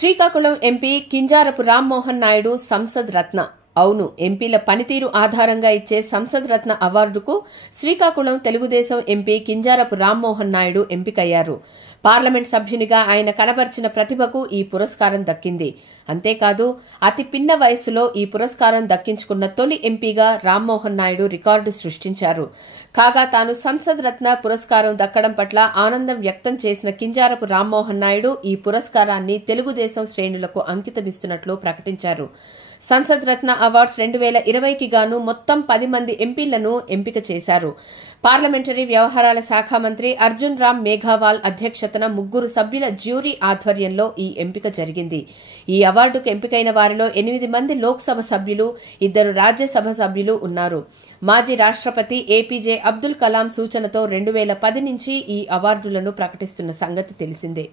Srikakulam MP Kinjarapu Rammohan Naidu Sansad రత్న. అవును, ఎంపీల పనితీరు ఆధారంగా ఇచ్చే సంసద్ రత్న అవార్డుకు శ్రీకాకుళం తెలుగుదేశం ఎంపీ కింజారపు రామ్మోహన్ నాయుడు ఎంపికయ్యారు. పార్లమెంట్ సభ్యునిగా ఆయన కనబర్చిన ప్రతిభకు ఈ పురస్కారం దక్కింది. అంతేకాదు, అతి పిన్న వయస్సులో ఈ పురస్కారం దక్కించుకున్న తొలి ఎంపీగా రామ్మోహన్ నాయుడు రికార్డు సృష్టించారు. కాగా తాను సంసద్ రత్న పురస్కారం దక్కడం పట్ల ఆనందం వ్యక్తం చేసిన కింజారపు రామ్మోహన్ నాయుడు ఈ పురస్కారాన్ని తెలుగుదేశం శ్రేణులకు అంకితమిస్తున్నట్లు ప్రకటించారు. సంసద్ రత్న అవార్డ్స్ 2020కి గాను మొత్తం 10 మంది ఎంపీలను ఎంపిక చేశారు. పార్లమెంటరీ వ్యవహారాల శాఖ మంత్రి అర్జున్ రామ్ మేఘవాల్ అధ్యక్షతన 3 సభ్యుల జ్యూరీ ఆధ్వర్యంలో ఈ ఎంపిక జరిగింది. ఈ అవార్డుకు ఎంపికైన వారిలో 8 మంది లోక్సభ సభ్యులు, 2 రాజ్యసభ సభ్యులు ఉన్నారు. మాజీ రాష్ట్రపతి ఏపీజే అబ్దుల్ కలాం సూచనతో 2010 నుంచి ఈ అవార్డులను ప్రకటిస్తున్న సంగతి తెలిసిందే.